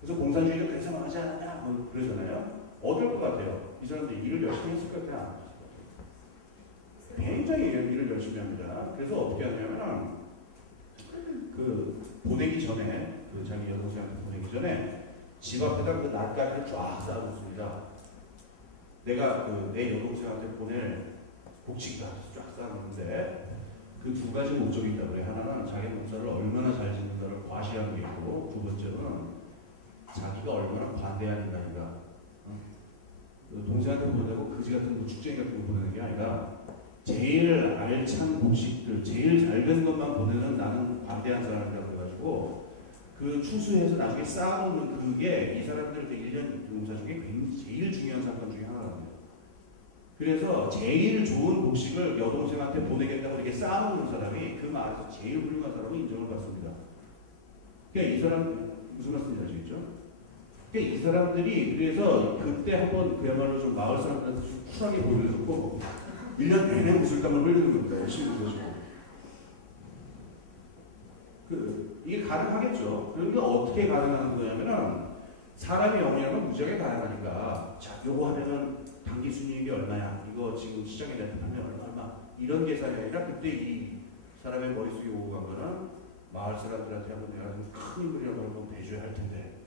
그래서 공산주의가 그래서 망하지 않았냐 뭐 그러잖아요. 어떨 것 같아요? 이 사람들이 일을 열심히 했을 것 같아요? 안 했을 것 같아요? 굉장히 일을 열심히 합니다. 그래서 어떻게 하냐면 그 보내기 전에 그 자기 여동생한테 보내기 전에 집 앞에다 그 낫가리를 쫙 쌓아놓습니다. 내가 그 내 여동생한테 보낼 곡식을 쫙 쌓아놓는데 그 두 가지 목적이 있다고 그래요. 하나는 자기 농사를 얼마나 잘 짓는가를 과시하는 게 있고, 두 번째는 자기가 얼마나 관대한 인간인가. 동생한테 보내고 그지 같은 무축쟁이 같은 거 보내는 게 아니라 제일 알찬 곡식들, 제일 잘 된 것만 보내는 나는 관대한 사람이라고 해가지고 그 추수해서 나중에 쌓아놓는 그게 이 사람들 그 1년 농사 중에 굉장히 제일 중요한 사건 중에 하나랍니다. 그래서 제일 좋은 곡식을 여동생한테 보내겠다고 이렇게 쌓아놓는 사람이 그 마을에서 제일 훌륭한 사람은 인정을 받습니다. 그러니까 이 사람 무슨 말씀인지 아시겠죠? 그러니까 이 사람들이 그래서 그때 한번 그야말로 좀 마을 사람들한테 좀 쿨하게 보여줬고 1년 내내 웃을감을 흘리는 겁니다. 열심히 웃어주고. 이게 가능하겠죠. 그러니까 어떻게 가능한 거냐면은 사람의 영역은 무지하게 다양하니까 자, 요거 하면은 단기 순이익이 얼마야? 이거 지금 시장에 내놓으면 얼마? 이런 계산이 아니라 그때 이 사람의 머릿속에 오고 간 거는 마을 사람들한테 한번 내가 좀 큰 인물이라고 한번 대줘야 할 텐데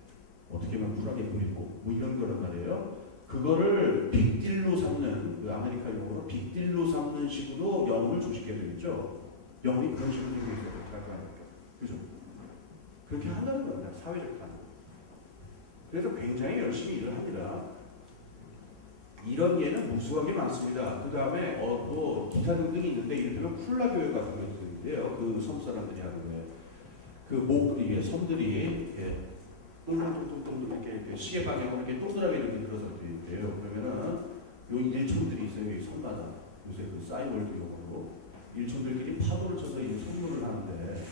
어떻게 하면 쿨하게 보이고 뭐 이런 거란 말이에요. 그거를 빅딜로 삼는 그 아메리카 용어로 빅딜로 삼는 식으로 영혼을 조직해야 되겠죠. 영혼이 그런 식으로 되고 있어요. 어떻게 할까? 그죠? 그렇게 한다는 겁니다. 사회적 판. 그래서 굉장히 열심히 일을 합니다. 이런 예는 무수하게 많습니다. 그 다음에 또 기타 등등이 있는데 이를테면 쿨라교회 같은 거 있는데요. 그 섬 사람들이 하는 거예요. 그 목들이 섬들이 동동동동동 이렇게 시계 방향으로 이렇게 동그라미 이렇게 늘어서 있대요. 그러면은 요 일촌들이 있어요. 이 섬마다 요새 그 싸이월드 용어로 일촌들끼리 파도를 쳐서 이 선물을 하는데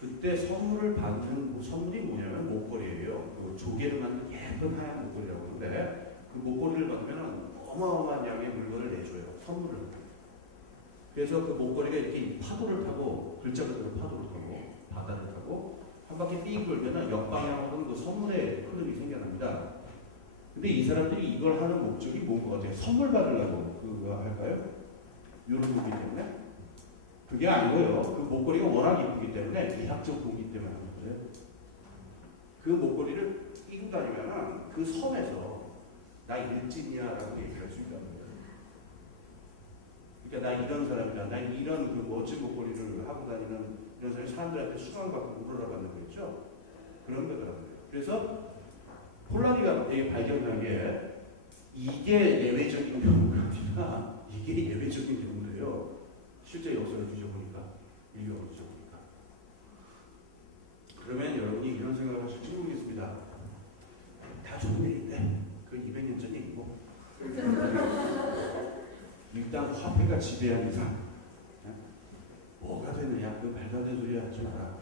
그때 선물을 받는 선물이 뭐냐면 목걸이에요. 그 조개를 만든 예쁜 하얀 목걸이라고 하는데 그 목걸이를 받으면 어마어마한 양의 물건을 내줘요. 선물을. 그래서 그 목걸이가 이렇게 파도를 타고 글자 그대로 파도를 타고 바다를 타고 한 바퀴 삥 돌면 역방향으로는 그 선물의 흐름이 생겨납니다. 근데 이 사람들이 이걸 하는 목적이 뭔 것 같아요? 선물 받으려고 그거 할까요? 이런 거기 때문에? 그게 아니고요. 그 목걸이가 워낙 이쁘기 때문에 미학적 동기 때문에 하는 거예요. 그 목걸이를 끼고 다니면 그 섬에서 나 일진이야라고 얘기할 수 있다는 거예요. 그러니까 나 이런 사람이다. 나 이런 그 멋진 목걸이를 하고 다니는 이런 사람이 사람들한테 수강받고 우러러가는 거겠죠. 그런 거더라고요. 그래서 폴라리가 되게 발견한 게 이게 예외적인 경우가 아니라 이게 예외적인 경우예요. 실제 역사를 뒤져보니까 인류학을 뒤져보니까. 그러면 여러분이 이런 생각을 하실지 모르겠습니다. 다 좋은 얘기인데 그 200년 전 얘기고 일단 화폐가 지배한 이상 뭐가 되느냐 그 말도 안 되는 소리 하지 마라.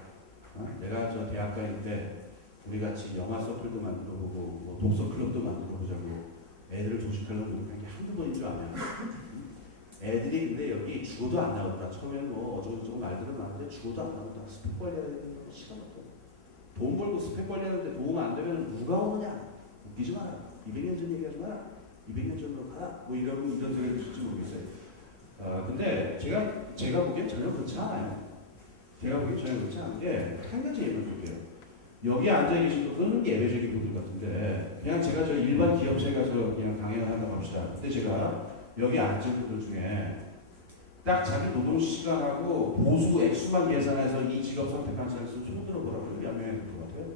내가 저 대학가일 때 우리 같이 영화 서클도 만들어보고 뭐 독서 클럽도 만들어보자고 애들을 조직하려고 노력한 게 한두 번인 줄 아냐. 애들이 근데 여기 죽어도 안 나오더라. 처음에는 뭐 어쩌고저쩌고 말들은 많은데 죽어도 안 나오더라. 스펙 관리하는 데 시간 없어. 돈 벌고 스펙 관리하는데 도움 안 되면 누가 오느냐. 웃기지 마라. 200년 전 얘기하지 마라. 200년 전으로 가라. 뭐 이런 소리를 들을지 모르겠어요. 근데 제가 보기엔 전혀 그렇지 않아요. 제가 보기엔 전혀 그렇지 않은 게 한 가지 예를 들게요. 여기 앉아 계신 분들은 예외적인 분들 같은데 그냥 제가 저 일반 기업체에 가서 그냥 강연을 한다고 합시다. 근데 제가 여기 앉은 분들 중에 딱 자기 노동 시간하고 보수 액수만 계산해서 이 직업 선택한 사람에서 손 들어보라고 몇 명이 될 것 같아요?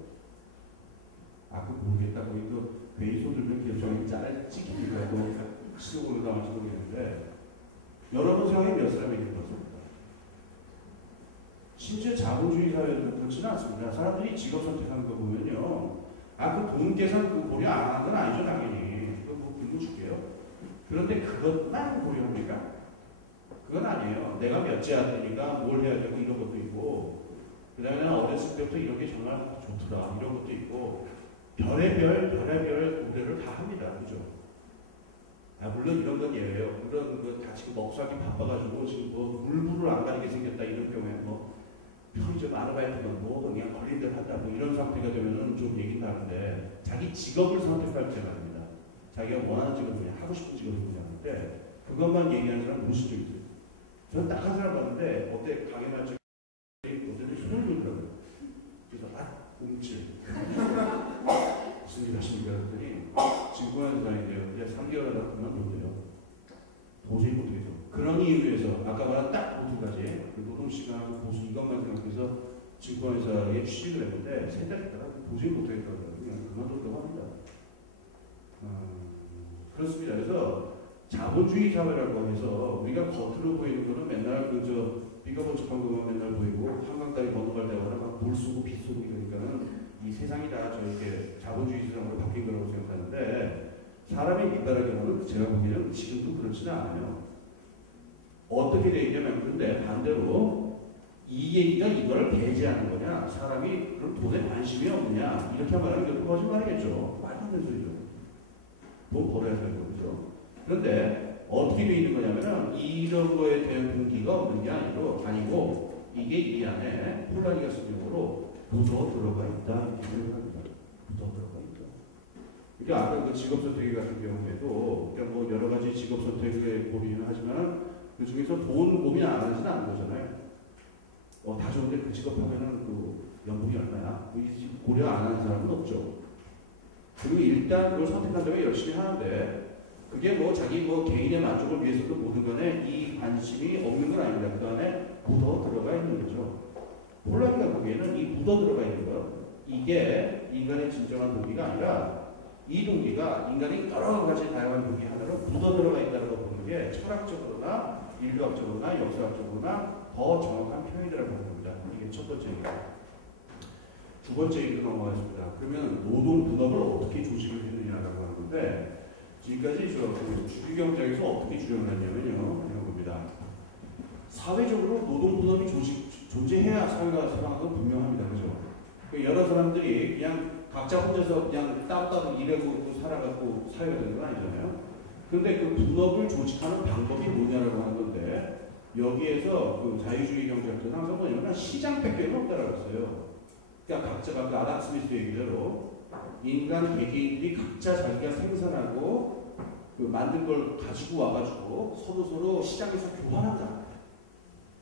그거 모르겠다. 거기 그 회의 손 들면 기업장이 찍히기라도 시도를 당할지 모르겠는데 여러분 생각에 몇 사람이 있는 것입니다. 심지어 자본주의 사회는 그렇지는 않습니다. 사람들이 직업 선택하는 거 보면요. 그 돈 계산 그 고려 안 하는 건 아니죠, 당연히. 그거 뭐 굶고 줄게요. 그런데 그것만 고려합니까? 그건 아니에요. 내가 몇째 아들이니까 뭘 해야 되고 이런 것도 있고, 그 다음에 어렸을 때부터 이런 게 정말 좋더라. 이런 것도 있고, 별의별 고려를 다 합니다. 그죠? 물론 이런 건 예외예요. 물론 다 지금 먹사기 바빠가지고 지금 뭐 물불을 안 가리게 생겼다 이런 경우에 뭐 편의점 아르바이트건 뭐든 그냥 걸린 대로 한다 뭐 이런 상태가 되면은 좀 얘기는 다른데 자기 직업을 선택할 때가 아닙니다. 자기가 원하는 직업을 그냥 하고 싶은 직업을 그냥 하는데 그것만 얘기하는 사람 무의식적이 있어요. 저는 딱 한 사람 봤는데 어때 가게 날짜 어쨌든 손을 들더라고요. 그래서 07 무슨 일 하십니까? 그랬더니 증권회사인데요. 이제 3개월 하다 그만뒀대요. 도저히 못해서. 그런 이유로 해서 아까 말한 딱 보트까지 그 노동시간 보수 이것만 생각해서 증권회사에 취직을 했는데 세 달 있다가 도저히 못하겠다고 그냥 그만뒀다고 합니다. 그렇습니다. 그래서 자본주의 사회라고 해서 우리가 겉으로 보이는 거는 맨날 그저 삐까번쩍한 것만 맨날 보이고 한강다리 건너갈 때마다 막 물 쏘고 비 쏘고 이러니까는 이 세상이 다 저렇게 자본주의 세상으로 바뀐 거라고 생각하는데 사람의 뒷바라기 경우는 제가 보기에는 지금도 그렇지는 않아요. 어떻게 되어 있냐면 근데 반대로 이 얘기가 이걸 배제하는 거냐 사람이 그럼 돈에 관심이 없느냐 이렇게 말하는 것도 거짓말이겠죠. 말도 안 되는 소리죠. 돈 벌어야 되는 거죠. 그런데 어떻게 되어 있는 거냐면은 이런 거에 대한 동기가 없는 게 아니고 이게 이 안에 폴라니가 쓴 용어로 묻어 들어가 있다 이렇게 생각합니다. 묻어 들어가 있다. 그러니까 아까 그 직업 선택 같은 경우에도 그러니까 뭐 여러 가지 직업 선택에 고민을 하지만 그 중에서 돈 고민 안 하지는 않는 거잖아요. 다 좋은데 그 직업 하면은 그 연봉이 얼마야? 고려 안 하는 사람은 없죠. 그리고 일단 그걸 선택한다면 열심히 하는데 그게 뭐 자기 뭐 개인의 만족을 위해서도 모든 간에 이 관심이 없는 건 아닙니다. 그 안에 묻어 들어가 있는 거죠. 폴라니가 보기에는 이 묻어 들어가 있는 것 이게 인간의 진정한 동기가 아니라 이 동기가 인간이 여러 가지 다양한 동기 하나로 묻어 들어가 있다는 걸 보는 게 철학적으로나 인류학적으로나 역사학적으로나 더 정확한 표현이라고 보는 겁니다. 이게 첫 번째 얘기입니다. 두 번째 얘기로 넘어가겠습니다. 그러면 노동 분업을 어떻게 조직을 했느냐라고 하는 건데 지금까지 주기경제에서 어떻게 주장을 했냐면요. 이런 겁니다. 사회적으로 노동 분업이 존재해야 사회가 살아가는 건 분명합니다. 그죠? 여러 사람들이 그냥 각자 혼자서 그냥 따로따로 일하고 살아가고 사회가 되는 건 아니잖아요. 근데 그 분업을 조직하는 방법이 뭐냐라고 하는 건데 여기에서 그 자유주의 경제학자는 항상 뭐냐면 시장밖에 없다라고 했어요. 그러니까 각자가 그 아담 스미스 얘기대로 인간 개개인들이 각자 자기가 생산하고 그 만든 걸 가지고 와가지고 서로 시장에서 교환한다.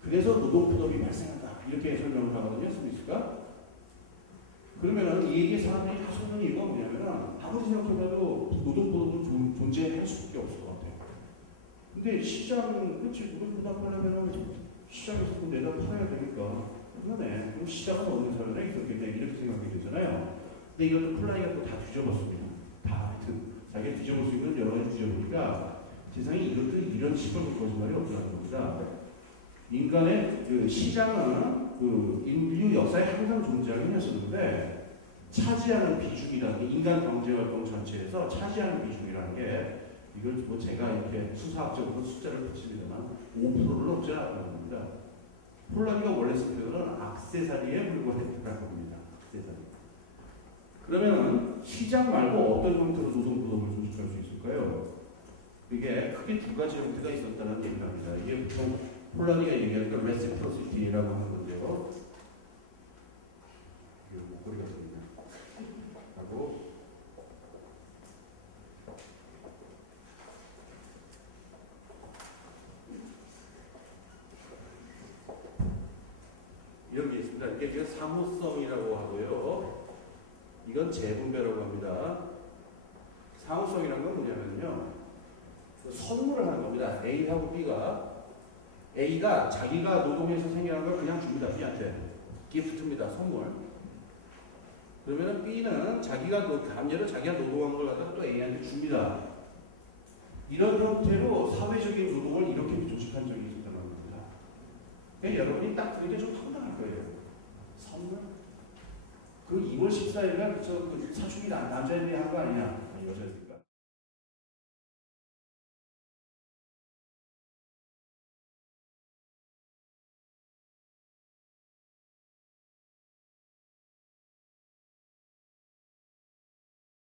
그래서 노동 분업이 발생한다. 이렇게 설명을 하거든요. 스미스가. 그러면은 이 얘기에 사람들이 다 속는 이유가 뭐냐면은 아무리 생각해봐도 노동 분업은 존재할 수밖에 없을 것 같아요. 근데 시장, 그렇지, 노동 분업하려면은 시장에서 내다 팔아야 되니까. 그러네. 그럼 시장은 어느 사람이나 있었겠냐 이렇게 생각이 되잖아요. 근데 이것도 폴라니가 또 다 뒤져봤습니다. 다 하여튼 자기가 뒤져볼 수 있는 여러 가지 뒤져보니까 세상에 이런 식으로 거짓말이 없다는 겁니다. 인간의 그 시장은 그 인류 역사에 항상 존재하긴 했었는데 차지하는 비중이라는 게 인간 경제활동 전체에서 차지하는 비중이라는 게 이걸 뭐 제가 이렇게 수사학적으로 숫자를 붙입니다만 5%를 넘지 않았다는 겁니다. 폴라니가 원래 쓴 표현은 액세서리에 불과했다고 합니다. 액세서리. 그러면 시장 말고 어떤 형태로 노동 분업을 조직할 수 있을까요? 이게 크게 두 가지 형태가 있었다는 얘기입니다. 이게 보통 폴라니가 얘기하는 건 레시프로시티라고 하는 건데요. 이게 목걸이가 있네. 하고 이런 게 있습니다. 이게 지금 사무성이라고 하고요. 이건 재분배라고 합니다. 사무성이라는 건 뭐냐면요. 선물을 하는 겁니다. A하고 A가 자기가 노동해서 생겨난 걸 그냥 줍니다. B한테. 기프트입니다. 선물. 그러면 B는 자기가 감례로 자기가 노동한 걸 갖다가 또 A한테 줍니다. 이런 형태로 사회적인 노동을 이렇게 조직한 적이 있었다는 겁니다. 그러니까 여러분이 딱 그게 좀 황당할 거예요. 선물? 그 2월 14일날 그 사춘기 남자애들이 한 거 아니냐? 여자애들과.